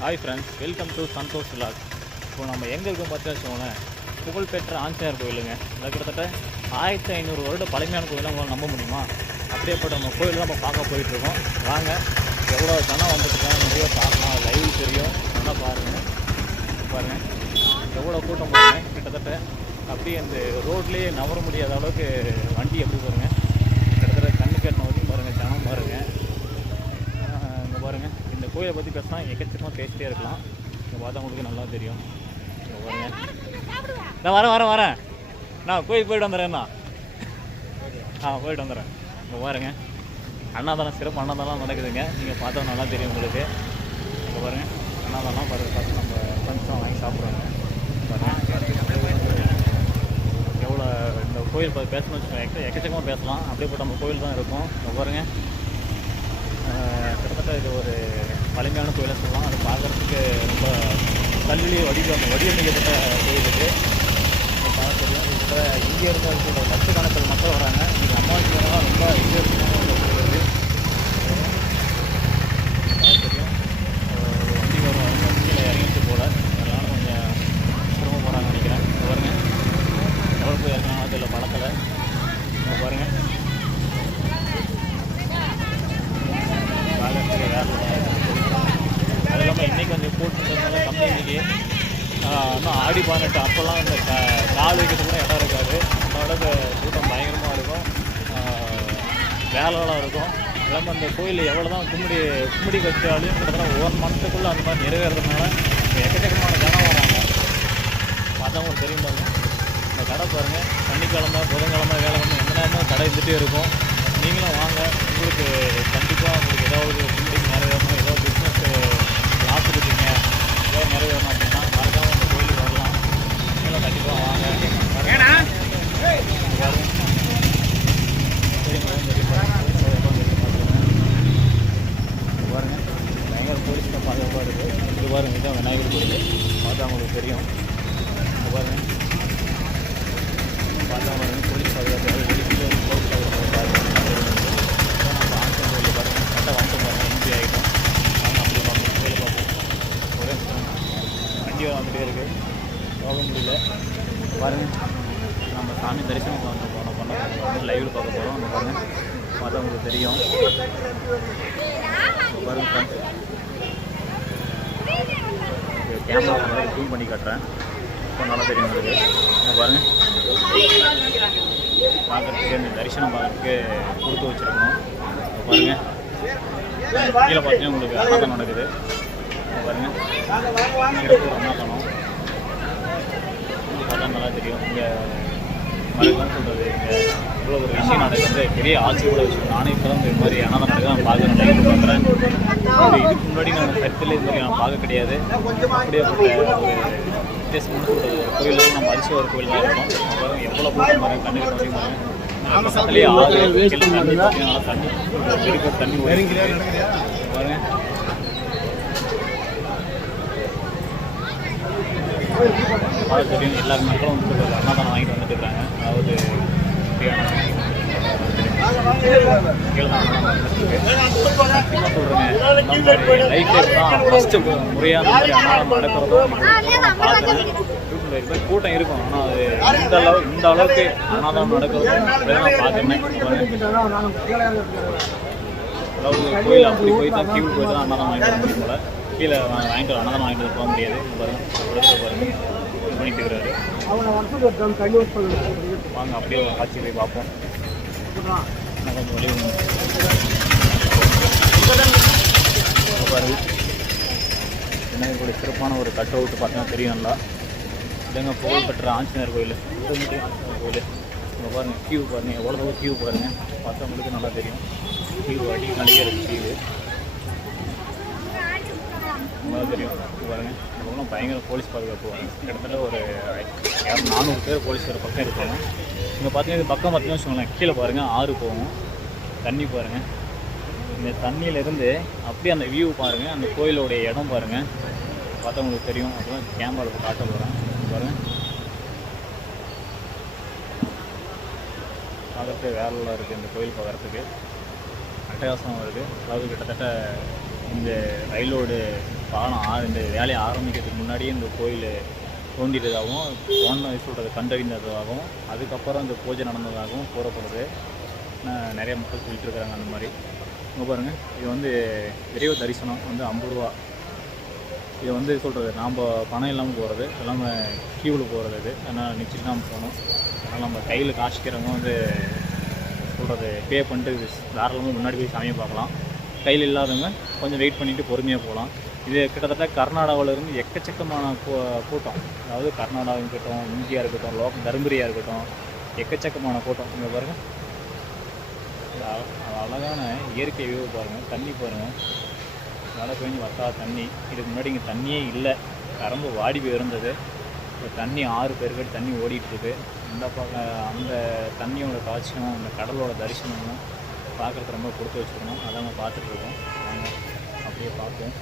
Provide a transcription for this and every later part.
Hi friends welcome to Santhosh vlog இப்போ நம்ம எங்கே இருக்கோம் பார்த்தீங்கன்னா வச்சுக்கோங்களேன். புகழ்பெற்ற ஆஞ்சநேயர் கோயிலுங்க. அது கிட்டத்தட்ட ஆயிரத்தி ஐநூறு வருடம் பழமையான கோயிலாக உங்களால் நம்ப முடியுமா? அப்படியேப்பட்ட நம்ம கோயில் நம்ம பார்க்க போயிட்டுருக்கோம். வாங்க எவ்வளோ ஜனம் வந்துட்டுருக்காங்க நிறைய பார்க்கலாம். லைவ் தெரியும். நல்லா பாருங்கள் பாருங்கள் எவ்வளோ கூட்டம் பாருங்க. கிட்டத்தட்ட அப்படியே அந்த ரோட்லேயே நவர முடியாத அளவுக்கு வண்டி எப்படி பாருங்கள் கிட்டத்தட்ட கண்ணு கட்டின வரைக்கும் பாருங்கள் ஜனம் பாருங்கள் இங்கே பாருங்கள் இந்த கோயிலை பற்றி பேசினா எக்கச்சக்கமாக பேசிட்டே இருக்கலாம். இங்கே பார்த்தவங்களுக்கு நல்லா தெரியும். நான் வரேன் வரேன் வரேன். நான் கோயில் போயிட்டு வந்துடுறேண்ணா ஆ போயிட்டு வந்துடுறேன். இங்கே பாருங்க. அண்ணாதானம் சிறப்பு அண்ணாதானம் நடக்குதுங்க. நீங்கள் பார்த்தா நல்லா தெரியும் உங்களுக்கு. இங்கே பாருங்க. அண்ணாதானம் பார்த்து பார்த்து நம்ம பஞ்சம் வாங்கி சாப்பிட்றாங்க. எவ்வளோ இந்த கோயில் பார்த்து பேசணும்னு வச்சுக்கோங்க. எக்க எக்கச்சக்கமாக பேசலாம். அப்படியேப்பட்ட நம்ம கோயில் தான் இருக்கும். இங்கே பாருங்க. கிட்டத்தட்ட இது ஒரு பழமையான கோயிலாக சொல்லலாம். அது பார்க்குறதுக்கு ரொம்ப கல்லிலே வடிவம் வடிவமைக்கப்பட்ட கோயில் இது. பார்க்க தெரியும். இப்போ இங்கே இருந்து இருக்கிற லட்சக்கணக்கில் மக்கள் வராங்க. இன்றைக்கி அம்மாவாசை ரொம்ப இங்கே இருந்தாங்க பழக்கலை கோயில் இது பார்க்க தெரியும் ஆஹ் ஒரு வண்டி வரும் அவங்க கீழே இறங்கிட்டு போல அதனால கொஞ்சம் சிரமம் போகிறாங்க நினைக்கிறேன் இங்க பாருங்க எவ்வளோ போய் இறங்கினா அதில் படத்தில் இங்க பாருங்க பார்க்கறதுக்கு வேற அது இல்லாமல் இன்றைக்கி கொஞ்சம் கூட்டன்றதுனால கம்மி இன்னைக்கு இன்னும் ஆடி பதினெட்டு அப்போல்லாம் இந்த கால் வைக்கிறதுக்கு கூட இடம் இருக்காது. அதோட கூட்டம் பயங்கரமாக இருக்கும். ஆஹ் வேலைலாம் இருக்கும். இல்லாமல் அந்த கோயில் எவ்வளோ தான் கும்பிடி கும்பிடி வச்சாலையும் கிட்டத்தட்ட ஒவ்வொரு மந்த்துக்குள்ளே அந்த மாதிரி நிறைவேறதுனால எக்கச்சக்கமான ஜனம் வராங்க. பார்த்தவங்களுக்கு தெரியும் பாருங்கள் இந்த கடை பாருங்கள் சனிக்கிழமை புதன்கிழமை வேலைக்கிழமை எந்த நேரமும் கடை இருந்துகிட்டே இருக்கும். நீங்களும் வாங்க. உங்களுக்கு கண்டிப்பாக உங்களுக்கு ஏதாவது கும்பிடிக்கு நிறைவேறணும் ஏதாவது பிஸ்னஸ் லாஸ் இருக்கீங்க கண்டிப்பாக நிறைவேற அப்படின்னா மறக்காம இந்த கோயிலுக்கு வரலாம் நீங்களும் கண்டிப்பாக வாங்க. ஏன்னா பயங்கர போலீஸ் பாதுகாப்பாக இருக்குது இது பாருங்க இதுதான் விநாயகர் கோயில் பார்த்தா உங்களுக்கு தெரியும் இங்க பாருங்க பார்த்தா பாருங்க போலீஸ் பாதுகாப்பு வெளியே போலீஸ் பாதுகாப்பு பாருங்க நம்ம ஆன்சன் கோயில் பாருங்க கரெக்டாக வந்து பாருங்க எம்பி ஆகிட்டோம் நாங்கள் அப்படி பார்ப்போம் கோயில் பார்ப்போம் ஒரே நிமிஷம். வண்டி வந்துட்டே இருக்கு போக முடியல பாருங்க நம்ம சாமி தரிசனம் பண்ண போன பண்ண லைவில் பார்க்க போகிறோம் அந்த பாருங்க பார்த்தா உங்களுக்கு தெரியும் இங்க பாருங்க friends. கேமரா ஜூம் பண்ணி காட்டுறேன் இப்போ நல்லா தெரியும் உங்களுக்கு இங்க பாருங்க பார்க்கறதுக்கு இந்த தரிசனம் பார்க்கறதுக்கு கொடுத்து வச்சுருக்கோம். பாருங்க. கீழே பார்த்தீங்கன்னா உங்களுக்கு அன்னதானம் நடக்குது. இங்க பாருங்க. சிறப்பு அன்னதானம். பார்த்தா நல்லா தெரியும். இங்கே சொல்கிறது இவ்வளோ ஒரு விஷயம் நடக்குது பெரிய ஆட்சி கூட வச்சுக்கணும். நானே இப்போ தான் இந்த மாதிரி அன்னதானம் நடக்குது நான் பார்க்குறேன் இது இதுக்கு முன்னாடி நான் சர்க்கிள் இது மாதிரி நான் பார்க்க கிடையாது. அப்படியே ஒரு வித்தியாசமான சொல்கிறது ஒரு கோயில் நம்ம அரிசி ஒரு கோயில் தான் இருக்கும் அப்புறம் எவ்வளோ கூட்டம் பாருங்க கண்ணுக்கு நோக்கி பாருங்க. பக்கத்துலேயே ஆறு கீழே தண்ணி தண்ணி பெருக்க தண்ணி ஓடிட்டு இருக்கு. பாருங்க. பார்த்து எல்லா மக்களும் வந்து அன்னதானம் வாங்கிட்டு வந்துட்டு இருக்காங்க. அதாவது கூட்டம் இருக்கும். ஆனால் அது இந்த அளவு இந்த அளவுக்கு அன்னதானம் நடக்கிறதும் இப்பதான் நான் பார்க்குறேன் அதாவது கோயில் அப்படி போய் தான் கியூ போய் தான் அன்னதானம் வாங்கிட்டு போல. கீழே வாங்கிட்டு அன்னதானம் வாங்கிட்டு போக முடியாது. பாருங்க. பண்ணிட்டு இருக்கிறாரு வாங்க அப்படியே காட்சி போய் பார்ப்போம். கொஞ்சம் இங்க பாருங்க சிறப்பான ஒரு கட் அவுட் பார்த்தீங்கன்னா தெரியும் நல்லா. இதுங்க புகழ்பெற்ற ஆஞ்சநேயர் கோயில். கோயில். இங்கே பாருங்க கியூ பாருங்க. எவ்வளோ தூரம் கியூ பாருங்க. பார்த்தவங்களுக்கு நல்லா தெரியும். கியூ அடி நிறைய கியூ நல்லா தெரியும். இங்க அதுக்கப்புறம் பயங்கர போலீஸ் பாதுகாப்பு வரும் கிட்டத்தட்ட ஒரு நானூறு பேர் போலீஸ் ஒரு பக்கம் இருப்பாங்க. இங்கே பார்த்தீங்கன்னா இது பக்கம் பார்த்தீங்கன்னா வச்சுக்கோங்களேன். கீழே பாருங்கள் ஆறு போகும். தண்ணி பாருங்கள் இந்த தண்ணியிலேருந்து அப்படியே அந்த வியூ பாருங்கள் அந்த கோயிலோடைய இடம் பாருங்கள் பார்த்தா உங்களுக்கு தெரியும். அப்புறம் கேமராவில் காட்ட போகிறேன் பாருங்கள் பார்க்குறதுக்கு வேலைலாம் இருக்குது இந்த கோயில் பார்க்குறதுக்கு. அட்டகாசம் இருக்குது அதாவது கிட்டத்தட்ட இந்த ரயிலோடு பாலம் இந்த வேலையை ஆரம்பிக்கிறதுக்கு முன்னாடியே இந்த கோயில் தோண்டிட்டதாகவும் தோண்ட சொல்கிறது கண்டறிந்ததாகவும் அதுக்கப்புறம் இந்த பூஜை நடந்ததாகவும் கூறப்படுது. நிறைய மக்கள் சொல்லிட்டு இருக்கிறாங்க அந்த மாதிரி. இங்கே பாருங்கள் இது வந்து விரைவு தரிசனம் வந்து ஐம்பது ரூபா. இது வந்து சொல்கிறது நாம் பணம் இல்லாமல் போகிறது இல்லாமல் கியூவில் போகிறது இது அதனால் நிச்சயம் தான் போகணும். அதனால் நம்ம கையில் காசிக்கிறவங்க வந்து சொல்கிறது பே பண்ணிட்டு தாராளமாக முன்னாடி போய் சாமியை பார்க்கலாம். கையில் இல்லாதவங்க கொஞ்சம் வெயிட் பண்ணிவிட்டு பொறுமையாக போகலாம். இது கிட்டத்தட்ட கர்நாடகாவில் இருந்து எக்கச்சக்கமான கூ- கூட்டம். அதாவது கர்நாடகா இருக்கட்டும் இந்தியா இருக்கட்டும் லோக்கல் தருமபுரியாக இருக்கட்டும் எக்கச்சக்கமான கூட்டம். இங்கே பாருங்கள் அழகான இயற்கை வியூ பாருங்கள் தண்ணி பாருங்கள் மழை பெஞ்சு வத்தாத தண்ணி. இதுக்கு முன்னாடி இங்கே தண்ணியே இல்லை. கரம்பு வாடி போய் இருந்தது இப்போ தண்ணி ஆறு பேருக்கு தண்ணி ஓடிட்டுருக்கு அந்த இந்த பக்கம் அந்த தண்ணியோட காட்சியும் அந்த கடலோட தரிசனமும் பார்க்குறது ரொம்ப கொடுத்து வச்சுருக்கணும். அதை நம்ம பார்த்துட்ருக்கோம் வாங்க அப்படியே பார்ப்போம்.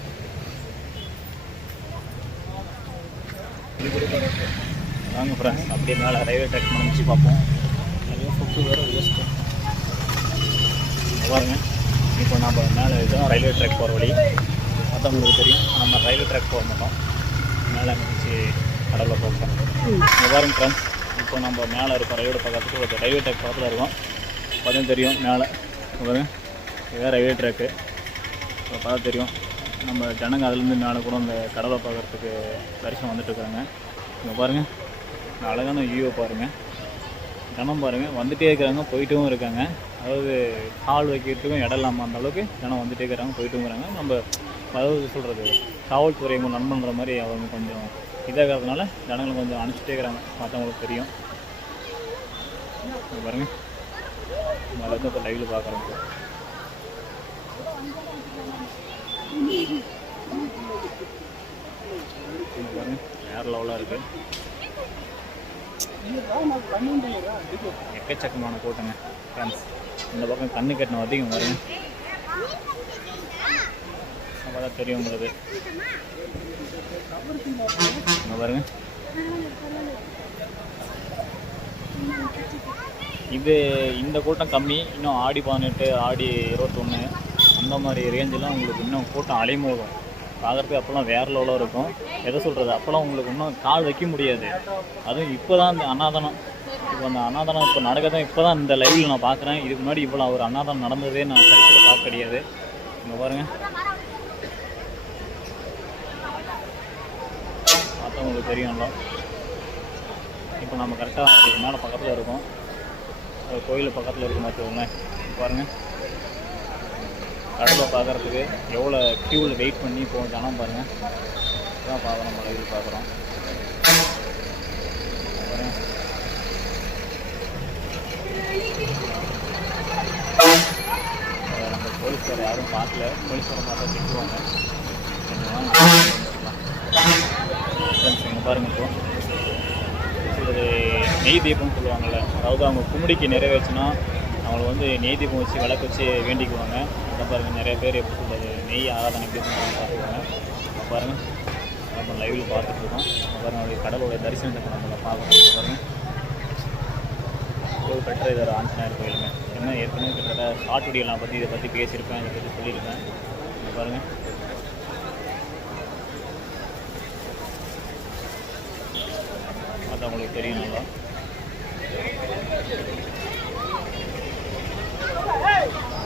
வாங்க ஃப்ரெண்ட்ஸ் அப்படியே மேலே ரயில்வே ட்ராக் முடிச்சு பார்ப்போம். நிறைய ஃபுட்டு வேறு வேஸ்ட்டு பாருங்க. இப்போ நம்ம மேலே இதுதான் ரயில்வே ட்ராக் போகிற வழி. மற்றவங்களுக்கு தெரியும். நம்ம ரயில்வே ட்ராக் போக மாட்டோம். மேலே மிதிச்சு கடலில் போகிறோம் இங்கே பாருங்க ஃப்ரெண்ட்ஸ் இப்போ நம்ம மேலே இருக்கோம் ரயில்வே பக்கத்துக்கு ஒரு ரயில்வே ட்ராக் பக்கத்தில் இருக்கோம். பார்த்தா தெரியும் மேலே. பாருங்க. இதுதான் ரயில்வே ட்ராக்கு இப்போ பார்த்தா தெரியும். நம்ம ஜனங்க அதுலேருந்து நாளை கூட அந்த கடலை பார்க்குறதுக்கு தரிசனம் வந்துட்டுருக்குறாங்க இங்கே பாருங்கள் இந்த அழகான வியூவை பாருங்கள் ஜனம் பாருங்கள் வந்துகிட்டே இருக்கிறாங்க போயிட்டும் இருக்காங்க. அதாவது கால் வைக்கிறதுக்கும் இடம் இல்லாமல் அந்த அளவுக்கு ஜனம் வந்துகிட்டே இருக்கிறாங்க போயிட்டும் இருக்கிறாங்க நம்ம அதாவது சொல்கிறது காவல்துறை இவங்க நண்பன்ற மாதிரி அவங்க கொஞ்சம் இதாகிறதுனால ஜனங்களை கொஞ்சம் அனுப்பிச்சிட்டே இருக்கிறாங்க. மற்றவங்களுக்கு தெரியும். பாருங்கள் பாருங்க. வந்து இப்போ லைவில் பார்க்குறோம் இப்போ இங்க பாருங்க வேறு லெவலாக இருக்குது எக்கச்சக்கமான கூட்டங்க ஃப்ரெண்ட்ஸ் இந்த பக்கம் கண்ணு கட்டின அதிகம் வருங்க அப்பதான் தெரியும் உங்களுக்கு. பாருங்க. இது இந்த கூட்டம் கம்மி. இன்னும் ஆடி பதினெட்டு ஆடி இருபத்தொன்று அந்த மாதிரி ரேஞ்செலாம் உங்களுக்கு இன்னும் கூட்டம் அலைமோதும் பார்க்குறதுக்கு அப்போல்லாம் வேற லெவலில் இருக்கும். எதை சொல்கிறது அப்போல்லாம் உங்களுக்கு இன்னும் கால் வைக்க முடியாது. அதுவும் இப்போ தான் இந்த அன்னாதனம் இப்போ அந்த அன்னாதனம் இப்போ நடக்கதான் இப்போ தான் இந்த லைவில் நான் பார்க்குறேன். இதுக்கு முன்னாடி இவ்வளோ ஒரு அன்னாதனம் நடந்ததே நான் சரித்திர பார்க்க கிடையாது. இங்கே பாருங்கள் பார்த்தா உங்களுக்கு தெரியும்ல இப்போ நம்ம கரெக்டாக அதுக்கு மேலே பக்கத்தில் இருக்கோம். கோயில் பக்கத்தில் இருக்கும் பார்த்துக்கோங்க பாருங்கள் கடலை பார்க்குறதுக்கு எவ்வளோ க்யூவில் வெயிட் பண்ணி போகும் ஜனம் பாருங்கள் இதான் பார்க்குறோம் நம்ம லைவில் பார்க்குறோம் பாருங்க நம்ம போலீஸ்கார் யாரும் பார்க்கல போலீஸ்கார பார்த்தா திட்டுவாங்க ஃப்ரெண்ட்ஸ் இங்கே பாருங்க இப்போ சொல்கிறது நெய் தீபம்னு சொல்லுவாங்கள்ல அதாவது அவங்க கும்பிடிக்கு நிறைவேச்சுன்னா அவங்கள வந்து நெய் தீபம் வச்சு விளக்கு வச்சு வேண்டிக்குவாங்க. அதை பாருங்கள் நிறைய பேர் எப்படி சொல்கிறது நெய் ஆராதனை எப்படி பண்ணுறாங்க பாருங்கள் நம்ம லைவில் பார்த்துட்டு இருக்கோம். அவருடைய கடவுளுடைய தரிசனத்தை நம்ம பார்க்கணும். பாருங்கள் ஒரு கட்டுற பெற்ற இது ஒரு ஆஞ்சநேயர் கோயிலுங்க. என்ன ஏற்கனவே கிட்டத்தட்ட ஷார்ட் வீடியோலாம் பற்றி இதை பற்றி பேசியிருப்பேன் இதை பற்றி சொல்லியிருக்கேன் பாருங்கள் பாருங்க. அது தெரியும் நல்லா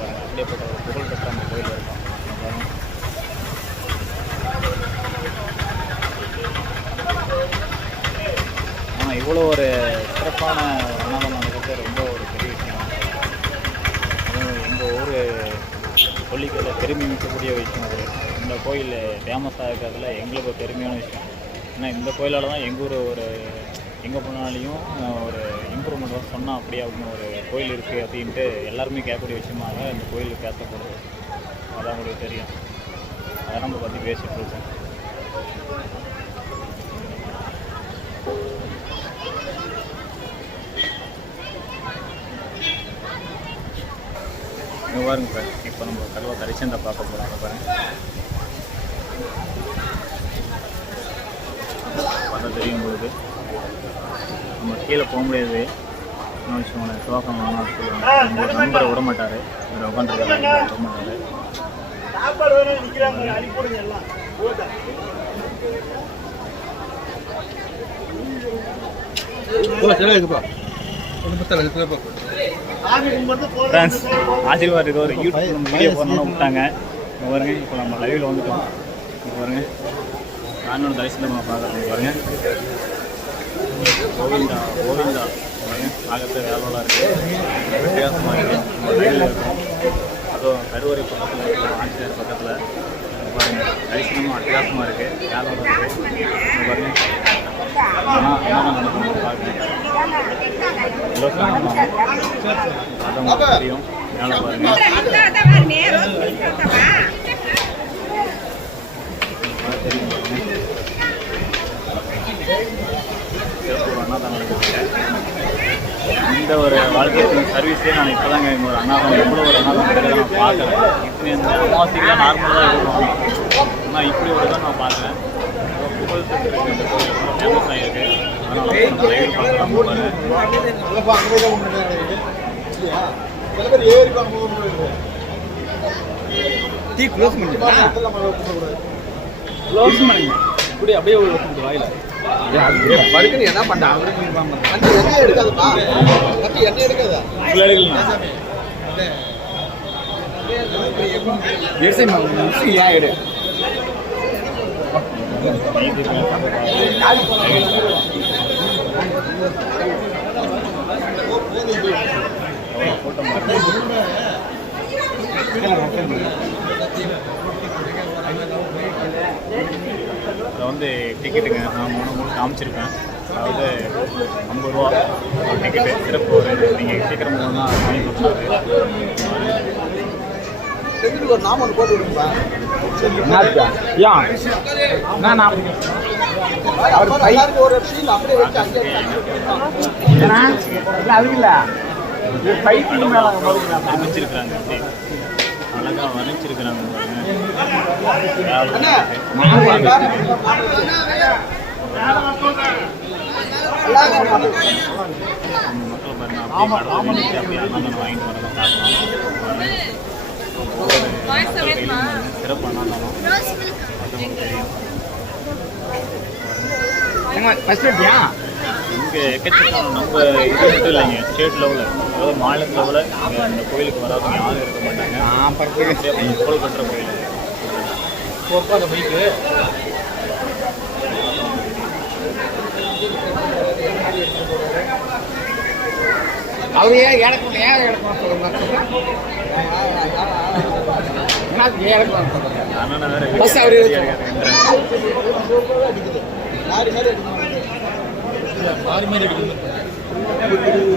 பாருங்க, அப்படியேப்பட்ட ஒரு புகழ்பெற்ற அந்த கோயில் இருக்கும் இங்க பாருங்க. ஆனால் இவ்வளோ ஒரு சிறப்பான அன்னதானம் நடக்கிறது ரொம்ப ஒரு பெரிய விஷயம். எங்கள் ஊர் கொல்லிக்கையில் பெருமை மிக்கக்கூடிய விஷயம் அது. இந்த கோயில் ஃபேமஸாக இருக்கிறதுல எங்களுக்கு ஒரு பெருமையான விஷயம். ஏன்னா இந்த கோயிலால் தான் எங்கள் ஊர் ஒரு எங்கே போனாலையும் ஒரு இம்ப்ரூவ்மெண்ட் சொன்னால் அப்படியே அப்படின்னு ஒரு கோயில் இருக்குது அப்படின்ட்டு எல்லாருமே கேட்கக்கூடிய விஷயமாக இந்த கோயில் பேசப்படுது அதான் உங்களுக்கு தெரியும். அதை நம்ம பற்றி பேசிகிட்டு இருக்கோம். பாருங்க இப்போ நம்ம கல்வா கரிசந்தை பார்க்க போகிறாங்க பாருங்க. பார்த்தா தெரியும் போது நம்ம கீழே போக முடியாது. வச்சுக்கோங்க சிவாக்கம் வேணாம் சொல்லுவாங்க. நம்பரை விட மாட்டார் இவர் உட்காந்துருக்காரு விட மாட்டார் சாப்பாடு வேணும் ஃப்ரெண்ட்ஸ் ஆசீர்வாத் இருக்க ஒரு யூடியூப் வீடியோ போடணும்னு விட்டாங்க. இங்க பாருங்க இப்போ நம்ம லைவில் வந்துட்டோம். இங்க பாருங்க. நானோட தரிசனம் நம்ம பார்க்குறோம். பாருங்க. கோவிந்தா கோவிந்தா. பாருங்க பார்க்கறது வேலோட இருக்கு. வித்தியாசமாக இருக்கு. நம்ம லைவில் இருக்கோம் அதுவும் கருவறை பக்கத்தில் இருக்கிற ஆஞ்சநேயர் பக்கத்தில். பாருங்க தரிசனமும் அட்டகாசமாக இருக்கு. வேலோட இருக்கு. இங்க பாருங்க. ஆனால் அன்னதானம் நடக்கும் பாருங்க இலவசமாக அது உங்களுக்கு தெரியும் மேலே பாருங்க தெரியும் பாருங்க. சிறப்பு ஒரு அன்னதானம் நடக்குதுங்க. இந்த ஒரு வாழ்க்கை சர்வீஸே நான் இப்போ தாங்க இங்கே ஒரு அன்னதானம் எவ்வளோ ஒரு அன்னதானம் நடக்குது நான் பார்க்குறேன் இப்படி இந்த அமாவாசைக்கெலாம் நார்மலாக இருக்கும். ஆனால் இப்படி ஒரு தான் நான் பார்க்குறேன் புகழ் பெற்று ஃபேமஸ் ஆகிருக்கு டீ க்ளோஸ் பண்ணிட்டா க்ளோஸ் பண்ணுங்க இப்படி அப்படியே ஒரு வாயில. படுக்குன்னு என்ன பண்ண எண்ணெய் எடுக்காதுப்பா. மத்தி எண்ணெய் எடுக்காதா. எடுக்கலாம் ஏன் எடு. வந்து டிக்கெட்டுங்க நான் மூணு மூணு காமிச்சிருக்கேன். அதாவது ஐம்பது ரூபா டிக்கெட்டு சிறப்பு ஒரு நீங்கள் சீக்கிரம் போகணும்னா வாங்கி கொடுத்தாரு ஒரு நாம ஒன்று போட்டு கொடுப்பேன் நான் யா எல்லாருக்கும் ஒரு அது இல்லை சைக்கிள் மேல வர்ணிச்சிருக்கிறாங்க அப்படி வரைச்சிருக்கிறாங்க மக்கள் பாருங்க அப்படியே வாங்கிட்டு வரதை பார்க்கலாம் தெரியும் ஃபர்ஸ்ட் எடுத்தியா இங்கே எக்கச்சக்கம் நம்ம இது மட்டும் இல்லைங்க ஸ்டேட் லெவலில் அதாவது மாநில லெவலில் இந்த கோயிலுக்கு வராதவங்க யாரும் இருக்க மாட்டாங்க அப்படியே கொஞ்சம் புகழ் பெற்ற கோயில் போப்பா பைக்கு அவர் ஏன் இறக்கணும் ஏன் இறக்கணும் சொல்லுங்க என்ன ஏன்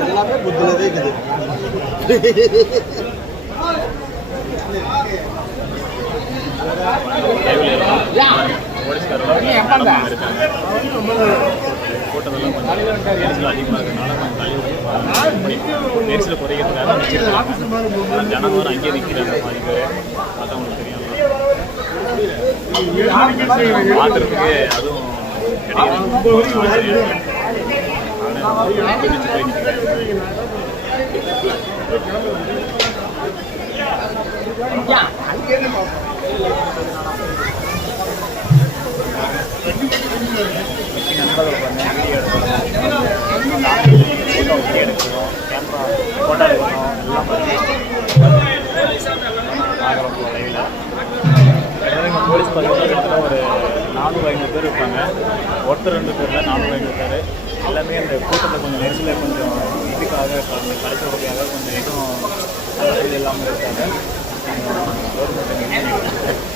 எல்லாமே புத்திலவே இருக்குது கூட்டத்தெல்லாம் கொஞ்சம் அதிகமாக இருக்கனால கொஞ்சம் நெரிசல் குறைக்கிறதுக்காக நிற்கிறாங்க ஜனம் வர நிற்கிறாங்க மாதிரி பேர் பார்த்தா உங்களுக்கு தெரியும் பார்க்கறதுக்கு அதுவும் கிடையாது நண்பர்கள் பண்ண வீடியோ எடுத்து ஃபோட்டோ வீடியோ எடுக்கணும் கேமரா ஃபோட்டோ எடுக்கணும் எல்லாம் பார்க்குறோம் லைவில் இங்கே போலீஸ் பார்த்தீங்கன்னா கிட்டத்தட்ட ஒரு நானூறு ஐநூறு பேர் இருப்பாங்க ஒருத்தர் ரெண்டு பேரில் நானூறு ஐநூறு பேர் எல்லாமே அந்த கூட்டத்தில் கொஞ்சம் நெரிசலில் கொஞ்சம் இதுக்காக கொஞ்சம் கடைசி வகையாக கொஞ்சம் எதுவும் நல்லது இல்லாமல் இருக்காங்க கவர்மெண்ட்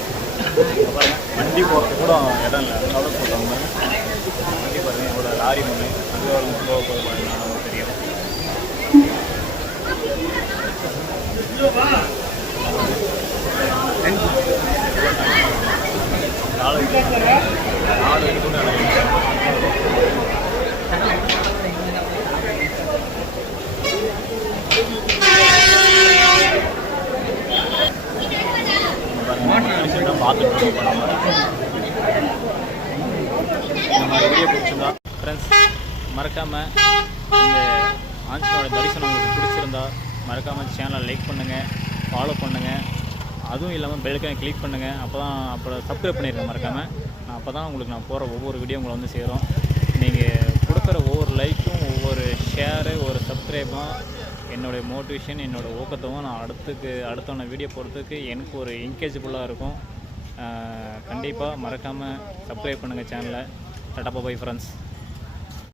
வண்டி போகிறதுக்கு கூட இடம் இல்லை அதனால சொல்கிறாங்க வண்டி பாருங்க இவ்வளோ லாரி ஒன்று அது ஒரு போக போக பாருங்க நமக்கு தெரியும் நாலு நாலு இது கூட பார்த்துட்டு இருக்கோம் நம்ம வீடியோ பிடிச்சிருந்தா ஃப்ரெண்ட்ஸ் மறக்காமல் இந்த ஆஞ்சனோட தரிசனம் உங்களுக்கு பிடிச்சிருந்தா மறக்காமல் சேனலை லைக் பண்ணுங்கள் ஃபாலோ பண்ணுங்கள் அதுவும் இல்லாமல் பெல்லைக்கனை கிளிக் பண்ணுங்கள் அப்போ தான் அப்புறம் சப்ஸ்கிரைப் பண்ணிடுங்க மறக்காமல் நான் அப்போ தான் உங்களுக்கு நான் போகிற ஒவ்வொரு வீடியோ உங்களை வந்து சேரும். நீங்கள் கொடுக்குற ஒவ்வொரு லைக்கும் ஒவ்வொரு ஷேரு ஒரு சப்ஸ்கிரைபும் என்னுடைய மோட்டிவேஷன் என்னோடய ஊக்கத்தவும் நான் அடுத்துக்கு அடுத்தவன வீடியோ போடுறதுக்கு எனக்கு ஒரு என்கேஜபுளாக இருக்கும். கண்டிப்பாக மறக்காமல் சப்ஸ்கிரைப் பண்ணுங்கள் சேனலை டட்டப்பா பை ஃப்ரெண்ட்ஸ்